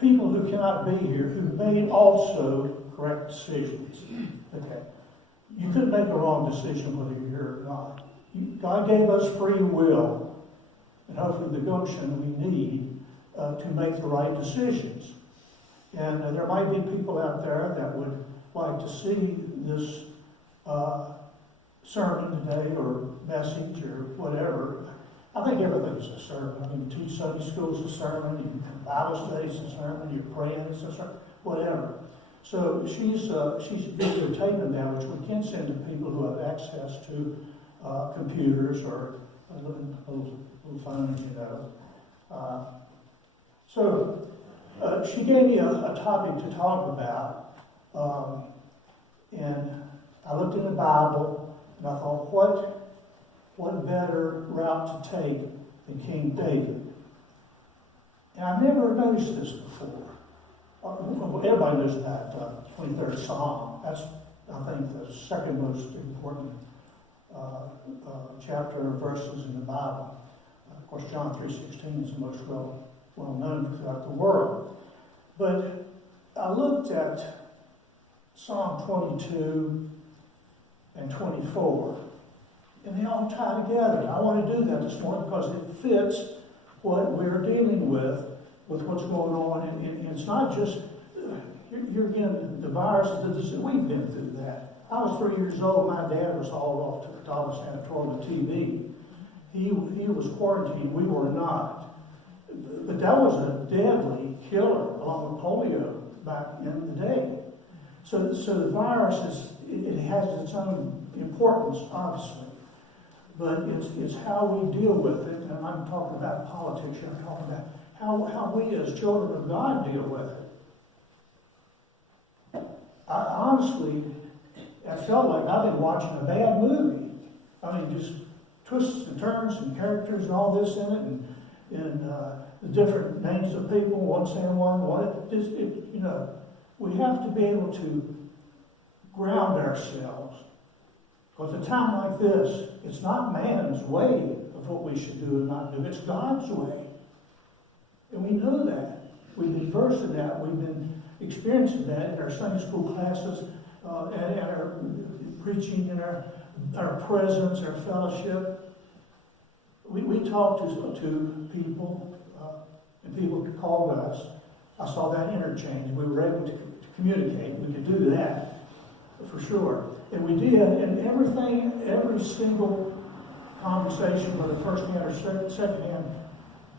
people who cannot be here who made also correct decisions. Okay. You couldn't make a wrong decision whether you're here or not. God gave us free will, and hopefully the gumption we need to make the right decisions. And there might be people out there that would like to see this sermon today or message or whatever. I think everything's a sermon. I mean, 2 Sunday schools is a sermon, and Bible study's a sermon, you're praying, it's a sermon, whatever. So she's videotaping that, which we can send to people who have access to computers or little phones, you know. So she gave me a topic to talk about, and I looked in the Bible, and I thought, what better route to take than King David? And I've never noticed this before. Everybody knows that 23rd Psalm. That's, I think, the second most important chapter or verses in the Bible. Of course, John 3:16 is the most well known throughout the world. But I looked at Psalm 22 and 24, and they all tie together. I want to do that this morning because it fits what we're dealing with what's going on. And it's not just, you're getting the viruses, we've been through that. I was 3 years old, my dad was hauled off to the Dollar Sanatorium with TB. He was quarantined, we were not. But that was a deadly killer along with polio back in the day. So the virus it has its own importance, obviously. But it's how we deal with it, and I'm talking about politics, I'm talking about how we as children of God deal with it. Honestly, I felt like I've been watching a bad movie. I mean, just twists and turns and characters and all this in it, and the different names of people, one saying one, you know, we have to be able to ground ourselves. Because at a time like this, it's not man's way of what we should do and not do. It's God's way. And we know that. We've been versed in that. We've been experiencing that in our Sunday school classes, and our preaching, and our presence, our fellowship. We talk to people, and people called us. I saw that interchange. We were able to communicate. We could do that, for sure. And we did, and every single conversation, whether first hand or second hand,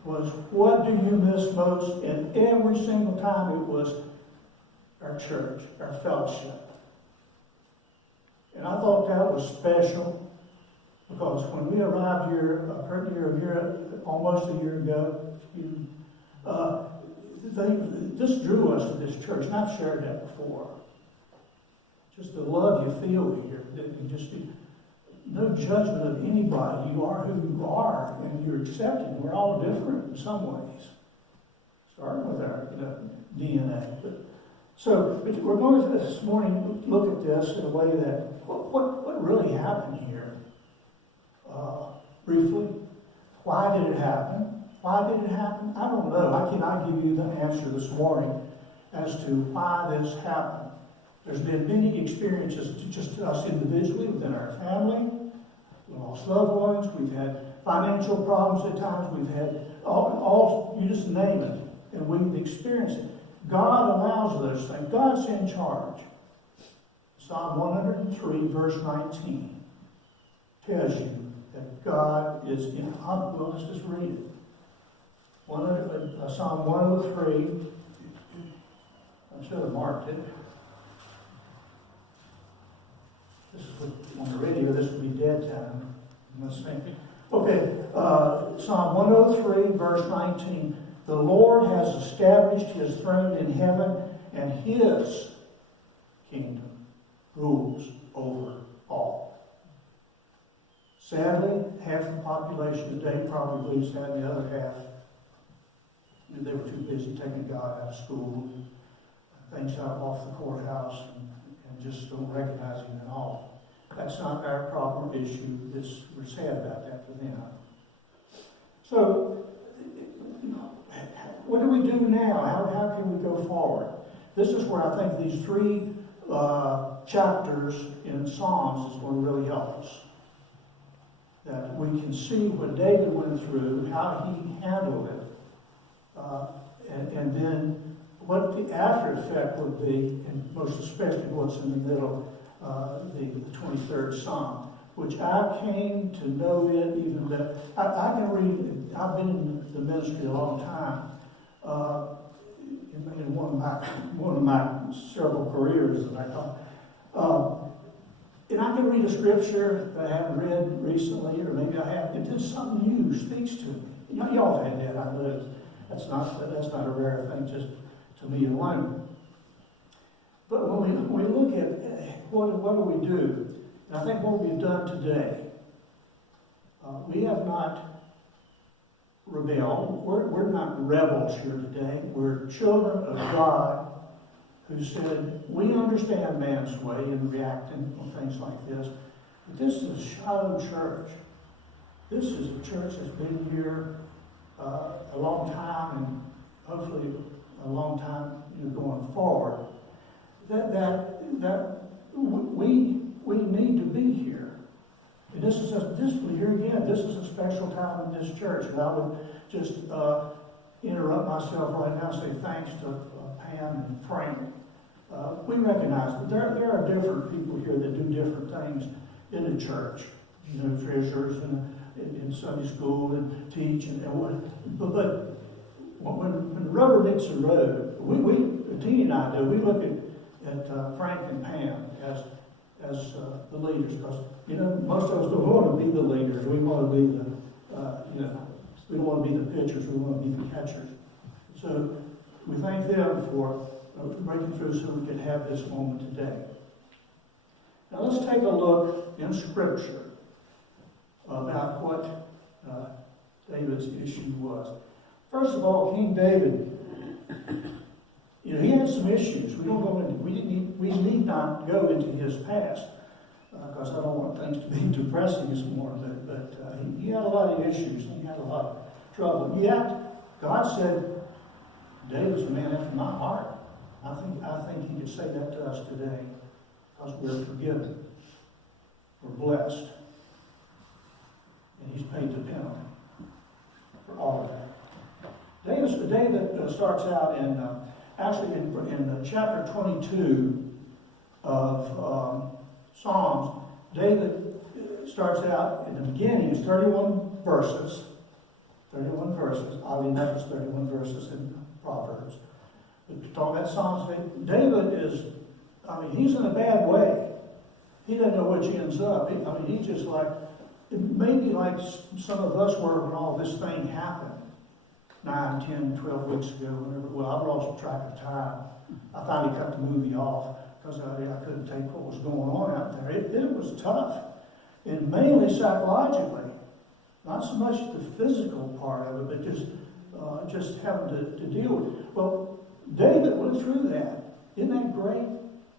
was, what do you miss most? And every single time it was our church, our fellowship. And I thought that was special, because when we arrived here, almost a year ago, this drew us to this church, and I've shared that before. Just the love you feel here, no judgment of anybody. You are who you are, and you're accepted. We're all different in some ways, starting with our DNA. So we're going to this morning look at this in a way that what really happened here. Briefly, why did it happen? Why did it happen? I don't know. I cannot give you the answer this morning as to why this happened. There's been many experiences, just us individually, within our family. We lost loved ones. We've had financial problems at times. We've had all you just name it, and we've experienced it. God allows those things. God's in charge. Psalm 103, verse 19, tells you that God is in. Well, let's just read it. Psalm 103. I should have marked it. This is on the radio. This would be dead time. Let's think. Okay, Psalm 103, verse 19. The Lord has established his throne in heaven, and his kingdom rules over all. Sadly, half the population today probably believes that, and the other half, they were too busy taking God out of school, things out off the courthouse, and just don't recognize him at all. That's not our problem issue. We're sad about that for them. So, what do we do now? How can we go forward? This is where I think these three chapters in Psalms is going to really help us. That we can see what David went through, how he handled it, and then what the after effect would be, and most especially what's in the middle, the 23rd Psalm, which I came to know it even better. I can read, I've been in the ministry a long time, in one of my several careers that I thought. And I can read a scripture that I haven't read recently, or maybe I have, and then something new speaks to me. Y'all have had that, I know. That's not a rare thing, just to me alone. But when we look at what do we do, and I think what we've done today, we have not rebelled. We're not rebels here today. We're children of God who said, we understand man's way in reacting on things like this. But this is Shiloh Church. This is a church that's been here a long time, and hopefully a long time going forward. That we need to be here. And this is here again, this is a special time in this church. And I would just interrupt myself right now and say thanks to Pam and Frank. We recognize that there are different people here that do different things in the church. Treasurers in Sunday school and teach but when the rubber meets the road, Tina and I do. We look at Frank and Pam as the leaders, because most of us don't want to be the leaders. We want to be we don't want to be the pitchers. We want to be the catchers. So we thank them for breaking through so we can have this moment today. Now let's take a look in Scripture about what David's issue was. First of all, King David, he had some issues. We need not go into his past, because I don't want things to be depressing this morning. But he had a lot of issues. He had a lot of trouble. Yet God said, "David's a man after my heart." I think He could say that to us today, because we're forgiven, we're blessed, and He's paid the penalty for all of that. David starts out in chapter 22 of Psalms. David starts out in the beginning. It's 31 verses. 31 verses. Oddly enough, it's 31 verses in Proverbs. But talking about Psalms, David is, he's in a bad way. He doesn't know which ends up. He's just maybe like some of us were when all this thing happened. 9, 10, 12 weeks ago, whenever. Well, I've lost track of time. I finally cut the movie off because I couldn't take what was going on out there. It was tough, and mainly psychologically. Not so much the physical part of it, but just having to deal with it. Well, David went through that. Isn't that great?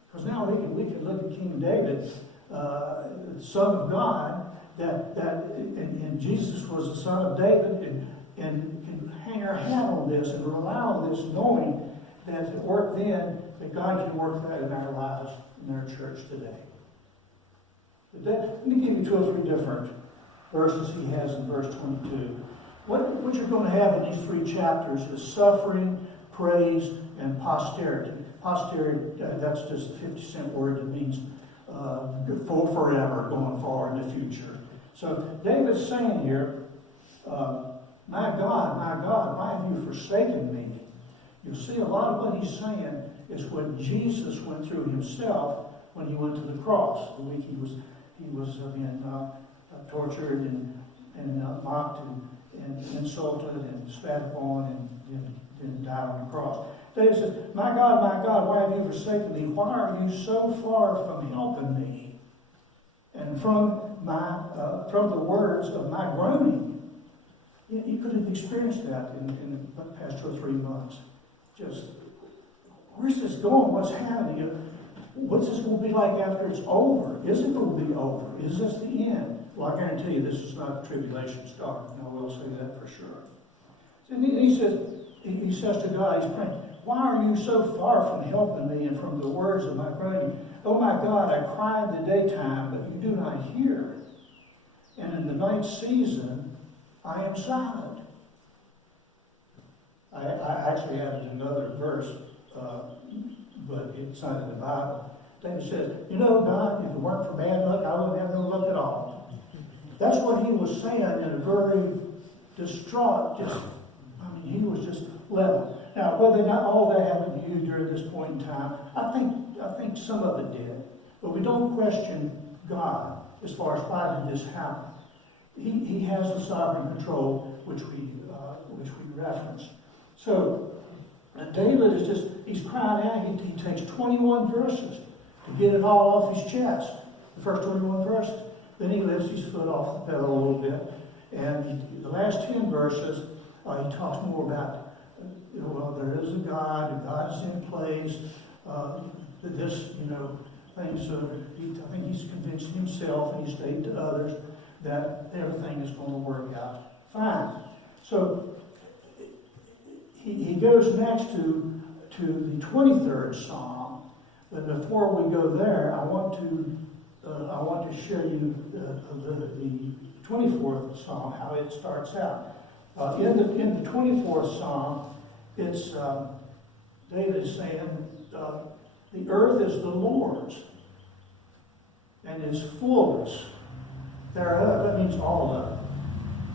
Because now we can look at King David, the Son of God, and Jesus was the Son of David, and can hang our hat on this and rely on this, knowing that if it worked then, that God can work that in our lives, in our church today. Let me give you 2 or 3 different verses he has in verse 22. What you're going to have in these 3 chapters is suffering, praise, and posterity. Posterity, that's just a 50-cent word that means for forever, going forward in the future. So David's saying here, my God, why have you forsaken me? You'll see a lot of what he's saying is what Jesus went through himself when he went to the cross. The week he was being tortured and mocked and insulted and spat upon and died on the cross. David says, my God, why have you forsaken me? Why are you so far from helping me? And from the words of my groaning. You could have experienced that in the past 2 or 3 months. Just, where's this going? What's happening? What's this going to be like after it's over? Is it going to be over? Is this the end? Well, I guarantee you this is not a tribulation start. I will say that for sure. So he says, he says to God, he's praying, why are you so far from helping me and from the words of my groaning? Oh my God, I cry in the daytime, but you do not hear. And in the night season, I am silent. I actually added another verse, but it's not in the Bible. David says, you know, God, if it weren't for bad luck, I wouldn't have no luck at all. That's what he was saying in a very distraught, he was just level. Now, whether or not all that happened to you during this point in time, I think some of it did. But we don't question God as far as why did this happen. He has the sovereign control, which we reference. So David is he's crying out. He takes 21 verses to get it all off his chest. The first 21 verses. Then he lifts his foot off the pedal a little bit, and the last 10 verses he talks more about. Well, there is a God, and God is in place. Things. I think he's convinced himself, and he's stated to others that everything is going to work out fine. So he goes next to the 23rd Psalm, but before we go there, I want to share you the 24th Psalm, how it starts out. In the 24th Psalm, it's David is saying, the earth is the Lord's, and His fullness thereof. That means all of it,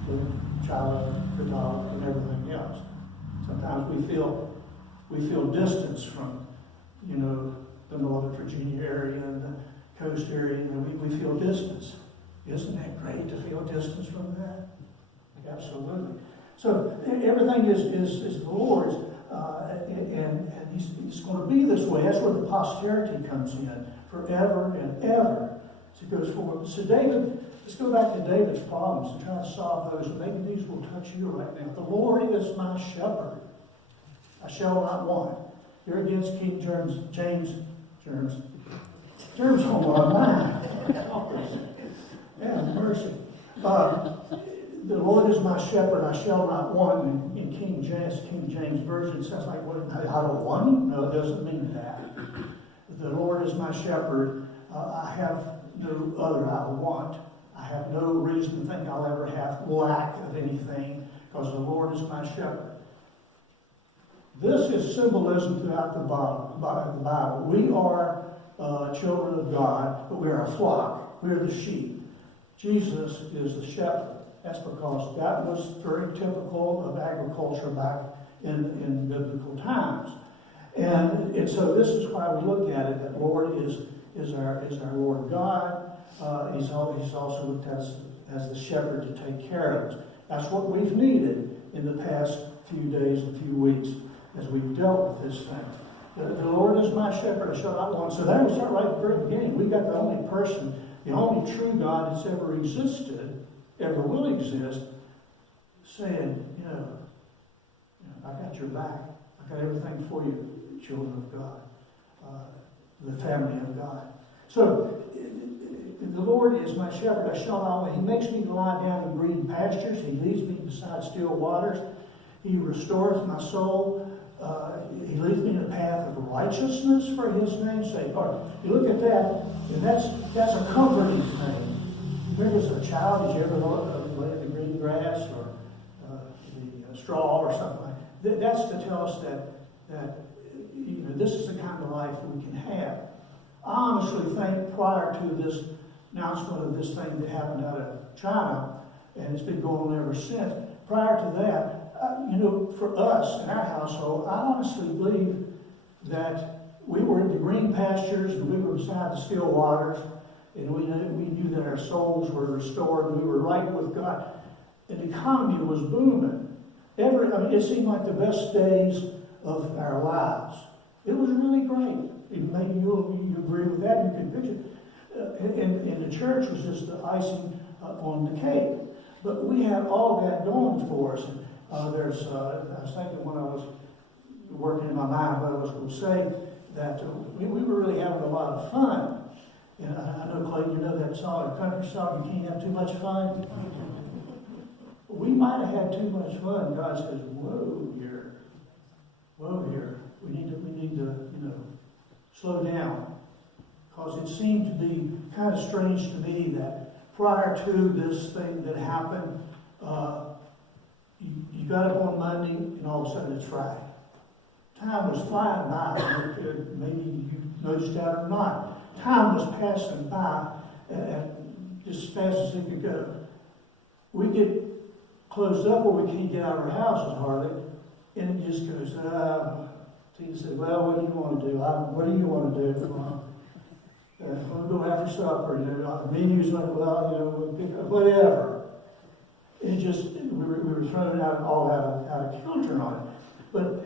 the child, the dog, and everything else. Sometimes we feel distance from, the Northern Virginia area and the coast area. We feel distance. Isn't that great to feel distance from that? Absolutely. So everything is the Lord's, and He's going to be this way. That's where the posterity comes in, forever and ever. So it goes forward. So David, let's go back to David's problems and try to solve those. Maybe these will touch you right now. The Lord is my shepherd; I shall not want. Here against King James on our mind. Yeah, mercy. The Lord is my shepherd; I shall not want. In King James Version, it sounds like, I don't want him? No, it doesn't mean that. The Lord is my shepherd. I have no other I want. I have no reason to think I'll ever have lack of anything, because the Lord is my shepherd. This is symbolism throughout the Bible. We are children of God, but we are a flock. We are the sheep. Jesus is the shepherd. That's because that was very typical of agriculture back in biblical times. And so this is why we look at it, that Lord is our Lord God. He's also looked at as the shepherd to take care of us. That's what we've needed in the past few days and few weeks as we've dealt with this thing. The Lord is my shepherd, I shall not want. So there we start right at the very beginning. We've got the only person, the only true God that's ever existed, ever will exist, saying, I got your back. I got everything for you, children of God, the family of God. So the Lord is my shepherd, I shall not want. He makes me to lie down in green pastures. He leads me beside still waters. He restores my soul. He leads me in a path of righteousness for His name's sake. You look at that, and that's a comforting thing. Remember, as a child, did you ever lay in the green grass or the straw or something like that? That's to tell us that this is the kind of life we can have. I honestly think prior to this announcement of this thing that happened out of China, and it's been going on ever since, prior to that, for us in our household, I honestly believe that we were in the green pastures and we were beside the still waters, and we knew that our souls were restored and we were right with God. And the economy was booming. It seemed like the best days of our lives. It was really great. Maybe you agree with that. You can picture it. And the church was just the icing on the cake. But we had all that going for us. I was thinking when I was working in my mind what I was going to say, that we were really having a lot of fun. And I know, Clay, you know that song, a country song, you can't have too much fun. We might have had too much fun. God says, whoa, over here. We need to, slow down. Because it seemed to be kind of strange to me that prior to this thing that happened, you got up on Monday and all of a sudden it's Friday. Time was flying by. Maybe you noticed that or not. Time was passing by just as fast as it could go. We get closed up where we can't get out of our houses hardly, and it just goes, Tina said, well, what do you want to do? What do you want to do? We'll go after supper. The menu's like, we'll pick up whatever. It just, we were thrown all out of kilter on it. But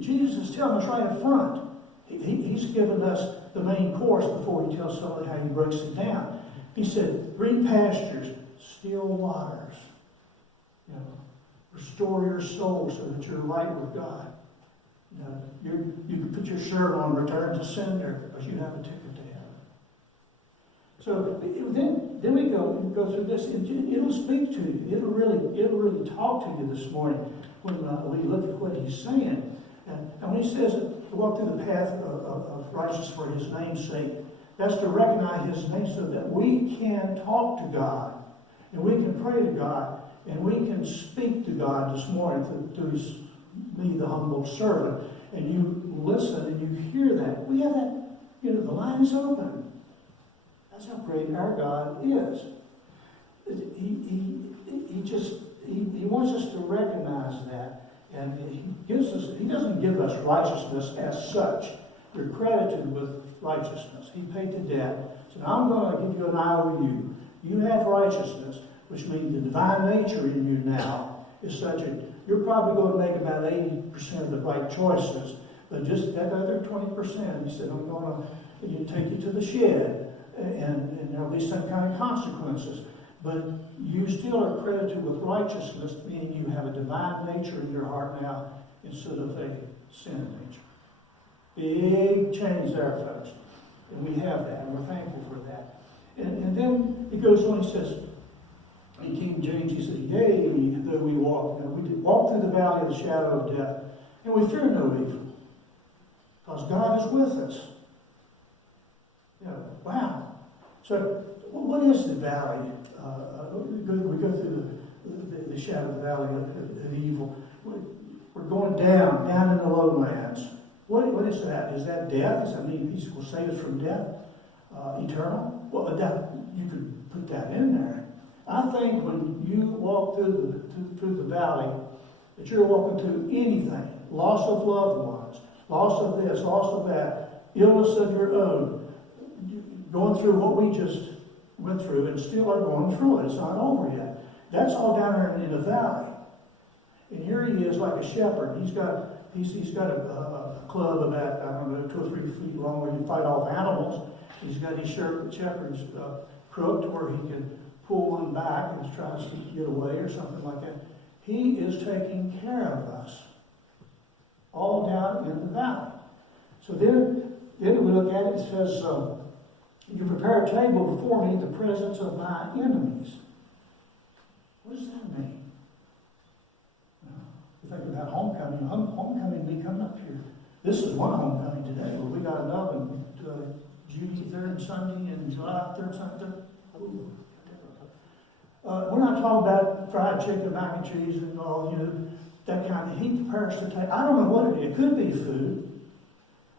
Jesus is telling us right up front. He's given us the main course before he tells somebody how he breaks it down. He said, green pastures, still waters. Restore your soul so that you're right with God. You can put your shirt on, return to sender, because you have a ticket to heaven. So then we go through this. It'll speak to you. It'll really talk to you this morning when you look at what he's saying. And when he says walk through the path of righteousness for his name's sake, that's to recognize his name so that we can talk to God, and we can pray to God, and we can speak to God this morning through me, the humble servant. And you listen and you hear that. We have that, the line is open. That's how great our God is. He wants us to recognize that. And he doesn't give us righteousness as such. We're credited with righteousness. He paid the debt. So now I'm going to give you an IOU. You have righteousness, which means the divine nature in you now is such that you're probably going to make about 80% of the right choices. But just that other 20%, he said, I'm going to take you to the shed, and there'll be some kind of consequences. But you still are credited with righteousness, meaning you have a divine nature in your heart now instead of a sin nature. Big change there, folks. And we have that, and we're thankful for that. And then it goes on, he says, in King James, he says, yea, though we walk. We walk through the valley of the shadow of death, and we fear no evil, because God is with us. Wow. So, what is the valley? We go through the shadow of the valley of evil. We're going down in the lowlands. What is that? Is that death? Does that mean He will save us from death? Eternal? Well, you could put that in there. I think when you walk through the valley, that you're walking through anything, loss of loved ones, loss of this, loss of that, illness of your own, going through what we just went through and still are going through it. It's not over yet. That's all down there in the valley. And here he is like a shepherd. He's got a club about, 2 or 3 feet long where you fight off animals. He's got his shepherd's crook to where he can pull one back and try to get away or something like that. He is taking care of us all down in the valley. So then we look at it, it says, you prepare a table before me in the presence of my enemies. What does that mean? You think about homecoming. Homecoming will be coming up here. This is one homecoming today, where we got another June 3rd Sunday and July 3rd Sunday. We're not talking about fried chicken, mac and cheese, and all, that kind of. He prepares the table. I don't know what it is. It could be food,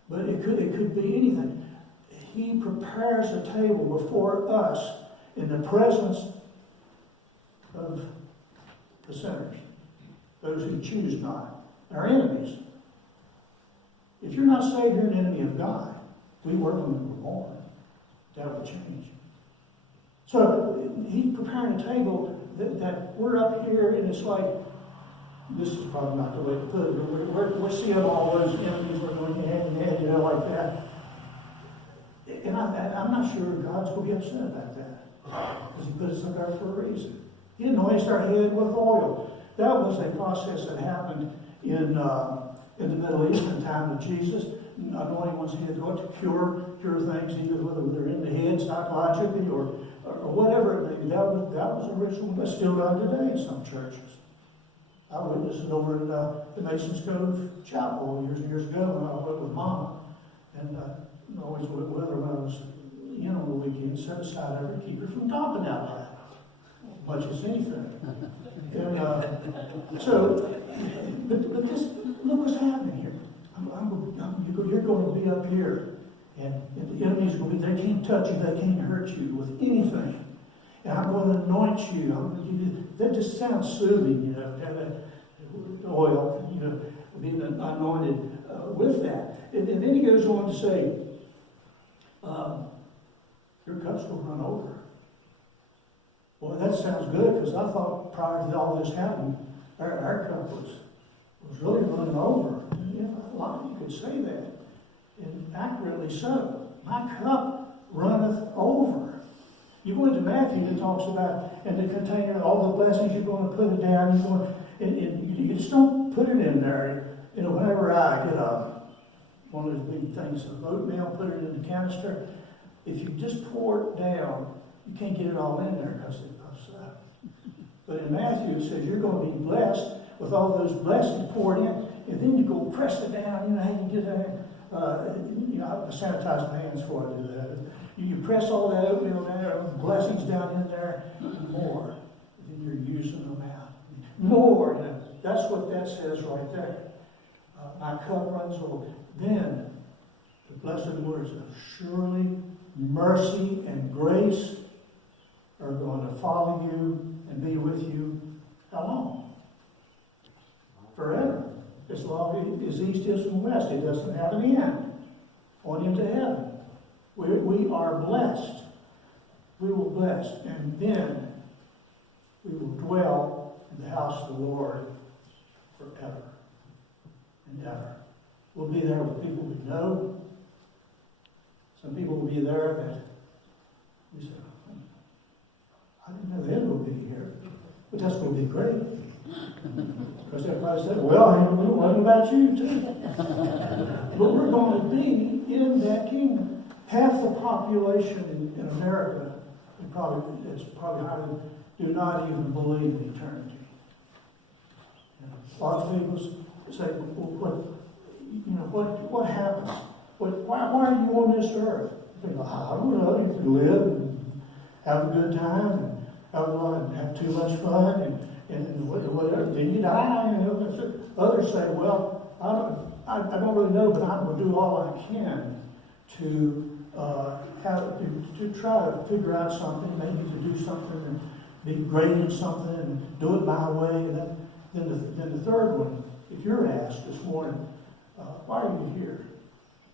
but it could be anything. He prepares a table before us in the presence of the sinners, those who choose not, our enemies. If you're not saved, you're an enemy of God. We were when we were born. That will change. So he's preparing a table that we're up here, and it's like, this is probably not the way to put it, but we're seeing all those enemies, we're going hand in hand, like that. And I'm not sure God's going to be upset about that, because He put us up there for a reason. He didn't always start headed with oil. That was a process that happened in the Middle East in the time of Jesus. Anointing one's head to cure things, even whether they're in the head psychologically or whatever it may be. That was original. That's still done today in some churches. I witnessed it over at the Mason's Cove Chapel years and years ago when I went with Mama. And I always went with her when I was in on the weekend, set aside every keep her from talking out loud, much as anything. And so, but this, look what's happening here. You're going to be up here, and the enemy's going to be, they can't touch you, they can't hurt you with anything. And I'm going to anoint you. That just sounds soothing, you know, to have that oil, you know, being anointed with that. And then he goes on to say, your cup's will run over. Well, that sounds good, because I thought prior to all this happening, our cup was really running over. You know, a lot of you could say that, and accurately so. My cup runneth over. You go into Matthew, it talks about in the container all the blessings you're going to put it down. You're going, and you just don't put it in there. You know, whenever I get one of those big things of oatmeal, put it in the canister. If you just pour it down, you can't get it all in there because it puffs up. But in Matthew it says you're going to be blessed with all those blessings poured in, and then you go press it down. You know how you get that? You know, I sanitize my hands before I do that. You press all that oatmeal down, blessings down in there, and more. Then you're using them out. More. You know, that's what that says right there. My cup runs over. Then the blessed words of surely mercy and grace are going to follow you and be with you. How long? Forever. As long as east is from west. It doesn't have an end. On into heaven. We are blessed. We will bless. And then we will dwell in the house of the Lord forever and ever. We'll be there with people we know. Some people will be there that we say, I didn't know they would be here. But that's going to be great. Because everybody said, well, what about you too? But we're going to be in that kingdom. Half the population in America, it's probably higher, do not even believe in eternity. A lot of people say, well, what happens? Why are you on this earth? They go, I don't know, you can live and have a good time and have too much fun and whatever. Then you die. You know. Others say, well, I don't really know, but I'm going to do all I can to try to figure out something, maybe to do something and be great in something and do it my way. And then the third one, if you're asked this morning, why are you here?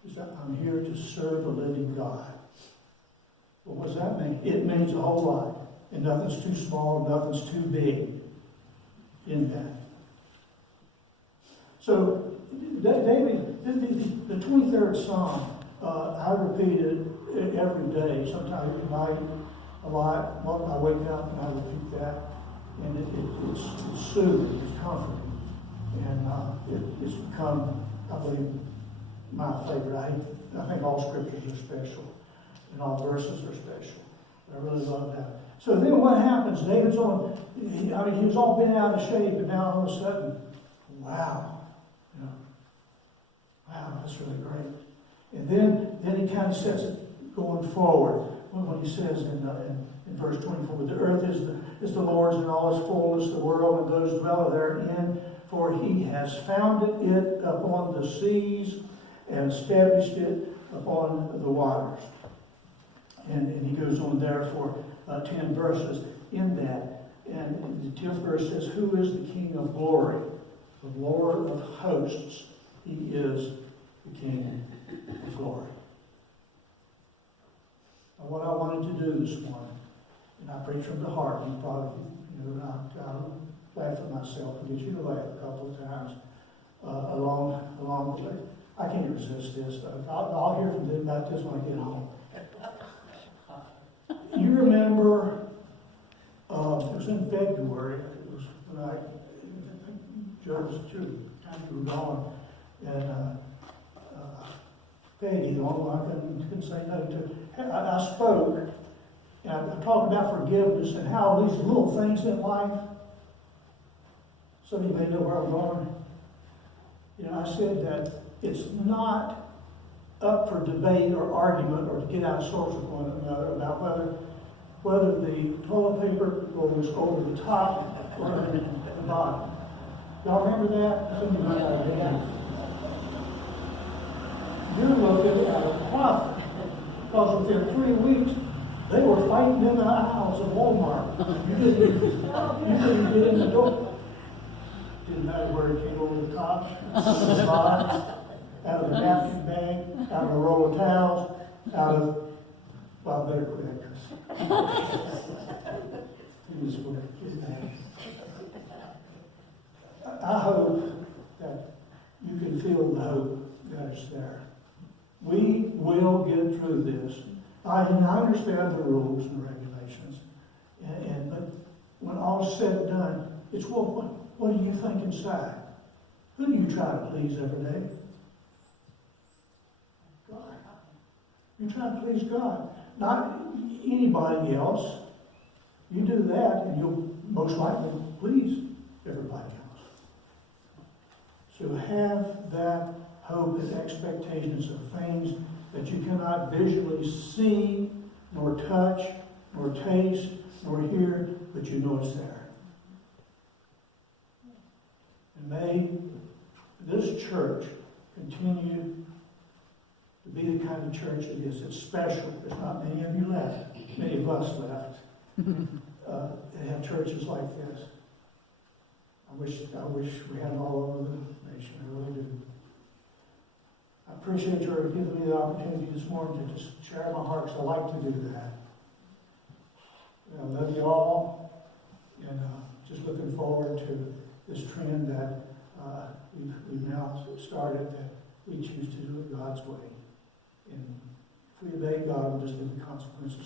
Is that I'm here to serve the living God. Well, what does that mean? It means a whole lot. And nothing's too small, nothing's too big in that. So, David, the 23rd Psalm, I repeat it every day, sometimes at night, a lot. I wake up and I repeat that. And it's soothing, it's comforting. And it's become, I believe, my favorite. I think all scriptures are special. And all verses are special. I really love that. So then what happens? David's he was all bent out of shape, and now all of a sudden, wow. Wow, that's really great. And then he kind of sets it going forward. When he says in verse 24, the earth is the Lord's and all its fullness, the world and those dwell therein, for he has founded it upon the seas and established it upon the waters. And he goes on there for 10 verses in that. And the 10th verse says, who is the King of glory? The Lord of hosts. He is the King of glory. Now, what I wanted to do this morning, and I preach from the heart, you probably, I laugh at myself and get you to laugh a couple of times along the way. I can't resist this. I'll hear from them about this when I get home. You remember, it was in February, it was when I judged the time you were gone, and Peggy, the only one I couldn't say no to, I spoke, and I talked about forgiveness and how these little things in life, Some of you may know where I'm going. You know, I said that it's not up for debate or argument or to get out of sorts with one another about whether the toilet paper goes over the top or the bottom. Y'all remember that? Some of you might not have. You're looking at a prophet, because within 3 weeks, they were fighting in the aisles of Walmart. You couldn't get in the door. Didn't matter where it came over the top, the bottom, out of the napkin bag, out of a roll of towels, out of, well, better quit. It was weird. I hope that you can feel the hope that is there. We will get through this. I understand the rules and regulations, but when all is said and done, it's what do you think inside? Who do you try to please every day? God. You try to please God, not anybody else. You do that, and you'll most likely please everybody else. So have that hope and expectations of things that you cannot visually see, nor touch, nor taste, nor hear, but you know it's there. And may this church continue to be the kind of church it is. It's special. There's not many of you left. Many of us left. That have churches like this. I wish we had them all over the nation. I really do. I appreciate your giving me the opportunity this morning to just share my heart, because I like to do that. I love you all, and just looking forward to this trend that we've now started, that we choose to do it God's way. And if we obey God, we'll just get the consequences